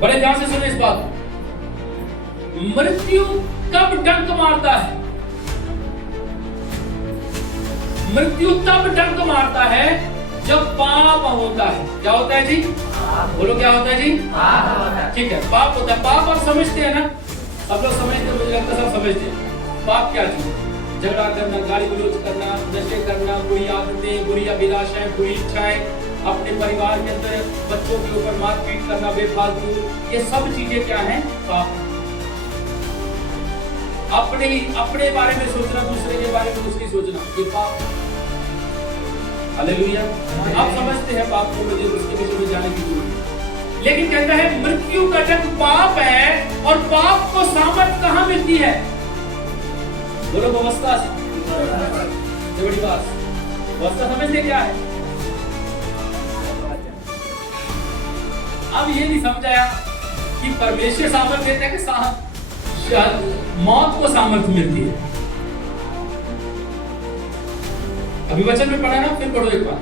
बड़े ध्यान से सुने इस बात को। मृत्यु कब डंक मारता है? मृत्यु तब डंक मारता है जब पाप होता है। क्या होता है जी? बोलो क्या होता है जी? ठीक है, पाप होता है। पाप आप समझते हैं ना? सब लोग समझते हैं, मुझे लगता है सब समझते हैं। पाप क्या चीज? झगड़ा करना, गाली गलौज करना, नशे करना, बुरी आदतें, बुरी अभिलाषाएं, बुरी इच्छाएं, अपने परिवार के अंदर बच्चों के ऊपर मारपीट करना बेफालतू, ये सब चीजें क्या हैं? पाप। अपने बारे में सोचना, दूसरे के बारे में उसकी सोचना, ये पाप। हालेलुया। आप समझते हैं पाप को, मुझे उसके विषय में जाने की जरूरत है। लेकिन कहता है मृत्यु का डंक पाप है, और पाप को सामर्थ कहां मिलती है? बोलो व्यवस्था से। ये बड़ी बात। व्यवस्था समझते क्या है? अब ये नहीं समझाया कि परमेश्वर सामर्थ देता है कि मौत को सामर्थ मिलती है। अभी वचन में पढ़ा ना, फिर पढ़ो एक बार।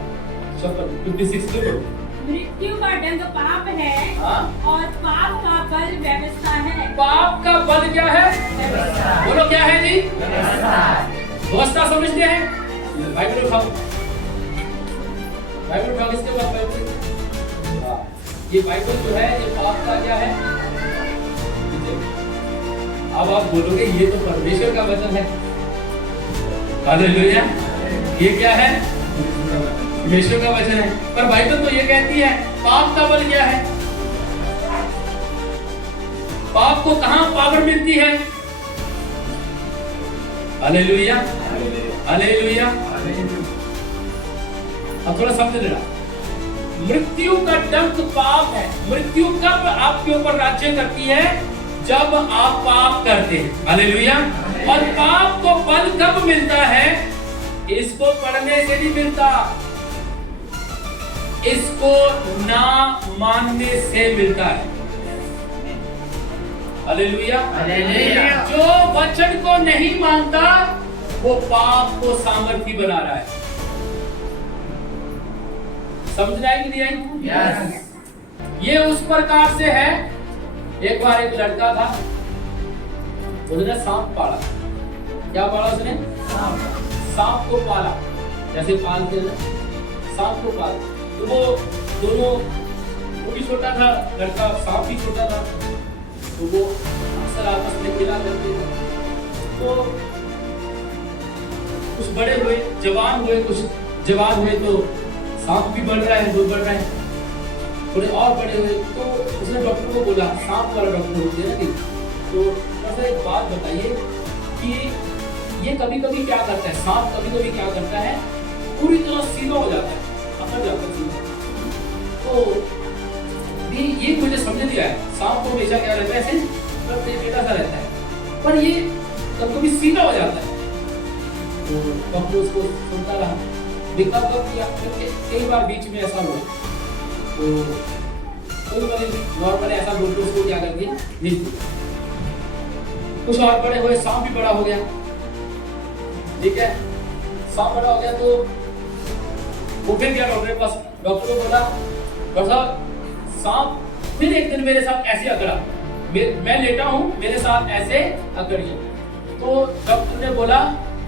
56 में पढ़ो। मृत्यु का डंक पाप है, और पाप का बल व्यवस्था है। पाप का बल क्या है? बोलो क्या है जी? व्यवस्था समझते हैं? बाइबल उठाओ, बाइबल उठाओ। इसके बाद बाइबल, ये बाइबल जो है ये पाप का क्या है? अब आप बोलोगे ये तो परमेश्वर का वचन है। हालेलुया। ये क्या है? परमेश्वर का वचन है। पर बाइबल तो ये कहती है पाप का बल क्या है? पाप को कहां पावर मिलती है? Hallelujah, hallelujah. अब थोड़ा समझ लेना। मृत्यु का डंक पाप है। मृत्यु कब आपके ऊपर राज्य करती है? जब आप पाप करते हैं। हालेलुया। और पाप को बल कब मिलता है? इसको पढ़ने से नहीं मिलता, इसको ना मानने से मिलता है। हालेलुया। जो वचन को नहीं मानता वो पाप को सामर्थी बना रहा है। समझ आई कि नहीं आई? yes. ये उस प्रकार से है। एक बार एक लड़का था, उसने सांप पाला। क्या पाला उसने? सांप को पाला, जैसे पालते हैं ना, सांप को पाला। तो वो दोनों, वो भी छोटा था लड़का, सांप भी छोटा था, तो वो अक्सर आपस में खेला करते थे। तो कुछ बड़े हुए, जवान हुए, कुछ जवान हुए, तो सांप भी बढ़ रहा है, वो बढ़ रहा है, थोड़े और बड़े हुए। तो उसने डॉक्टर को बोला, सांप वाला डॉक्टर होते हैं ना कि, तो डॉक्टर एक बात बताइए कि ये कभी कभी क्या करता है, सांप कभी कभी क्या करता है, पूरी तरह सीधा हो जाता है, अकड़ जाता है सीधा। तो ये मुझे समझ लिया है, सांप को हमेशा क्या रहता है, ऐसे टेढ़ा सा रहता है, पर ये कभी कभी सीधा हो जाता है। तो डॉक्टर उसको सुनता रहा, देखा कई बार बीच में ऐसा हुआ, तो नॉर्मल ऐसा बोलते उसको क्या कर दिया, नहीं। कुछ और बड़े हुए, सांप भी बड़ा हो गया, ठीक है, सांप बड़ा हो गया। तो वो फिर गया डॉक्टर के पास, डॉक्टर को बोला, डॉक्टर साहब सांप फिर एक दिन मेरे साथ ऐसे अकड़ा, मैं लेटा हूँ, मेरे साथ ऐसे अकड़िए। तो डॉक्टर ने बोला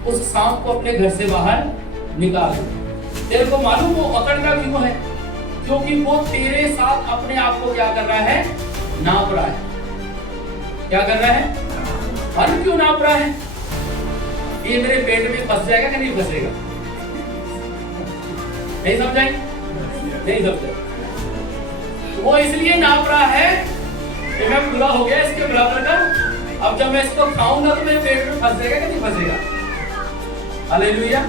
उस सांप को अपने घर से बाहर निकाल दो। तेरे को मालूम वो अकड़ रहा क्यों है? क्योंकि वो तेरे साथ अपने आप को क्या कर रहा है, नाप रहा है। क्या कर रहा है? और क्यों नाप रहा है? ये मेरे पेट में फंस जाएगा कि नहीं फंसेगा? नहीं समझाई? नहीं समझा। वो इसलिए नाप रहा है कि मैं पूरा हो गया इसके बराबर का, अब जब मैं इसको खाऊंगा तो मेरे पेट में फंस जाएगा कि नहीं फंसेगा? हालेलुया।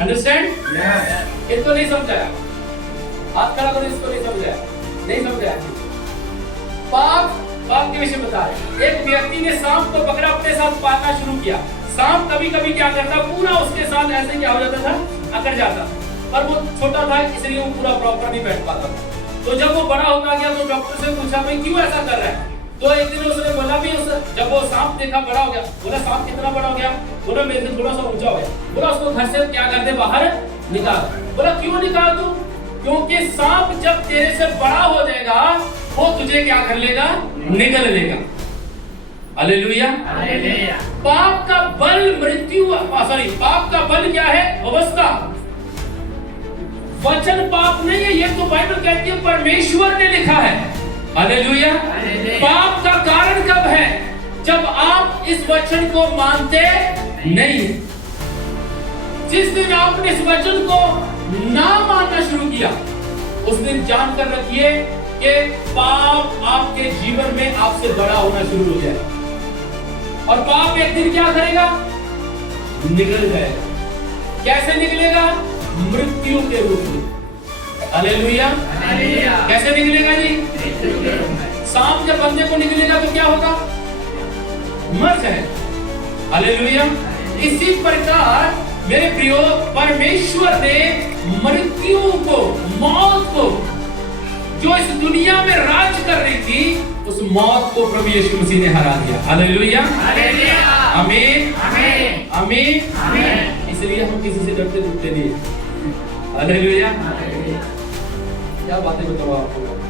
अंडरस्टैंड? इसको नहीं समझाया, हाथ खड़ा करो, इसको नहीं समझाया, नहीं समझाया। पाप के विषय बता रहे। एक व्यक्ति ने सांप को पकड़ा, अपने साथ पालना शुरू किया। सांप कभी कभी क्या करता, पूरा उसके साथ ऐसे क्या हो जाता था, अकड़ जाता, पर वो छोटा था इसलिए वो पूरा प्रॉपर नहीं बैठ पाता था। तो जब वो बड़ा होता गया तो डॉक्टर से पूछा भाई क्यों ऐसा कर रहा है? तो एक दिन उसने बोला भी जब वो सांप देखा बड़ा हो गया, बोला सांप कितना बड़ा हो गया? बोला मेरे से थोड़ा सा ऊंचा हो गया। बोला उसको घर से क्या कर दे, बाहर निकाल। बोला क्यों निकाल दूं? क्योंकि सांप जब तेरे से बड़ा हो जाएगा वो वो तुझे क्या कर लेगा? निगल लेगा। हालेलुया। पाप का बल मृत्यु, पाप का बल क्या है? अवस्था। वचन पाप नहीं है, ये तो बाइबल कहती है परमेश्वर ने लिखा है। हालेलुया। पाप का कारण कब है? जब आप इस वचन को मानते नहीं। जिस दिन आपने इस वचन को ना मानना शुरू किया, उस दिन जानकर रखिए कि पाप आपके जीवन में आपसे बड़ा होना शुरू हो जाए, और पाप एक दिन क्या करेगा? निकल जाएगा। कैसे निकलेगा? मृत्यु के रूप में। हालेलुया। कैसे निकलेगा जी? सांप जब बंदे को निकलेगा तो क्या होगा? मर जाएगा। हालेलुया। इसी प्रकार मेरे प्रियो, परमेश्वर ने मृत्यु को, मौत को, जो इस दुनिया में राज कर रही थी, उस मौत को प्रभु यीशु मसीह ने हरा दिया। हालेलुया। आमीन आमीन। इसलिए हम किसी से डरते नहीं। हालेलुया। क्या बातें बताओ आपको।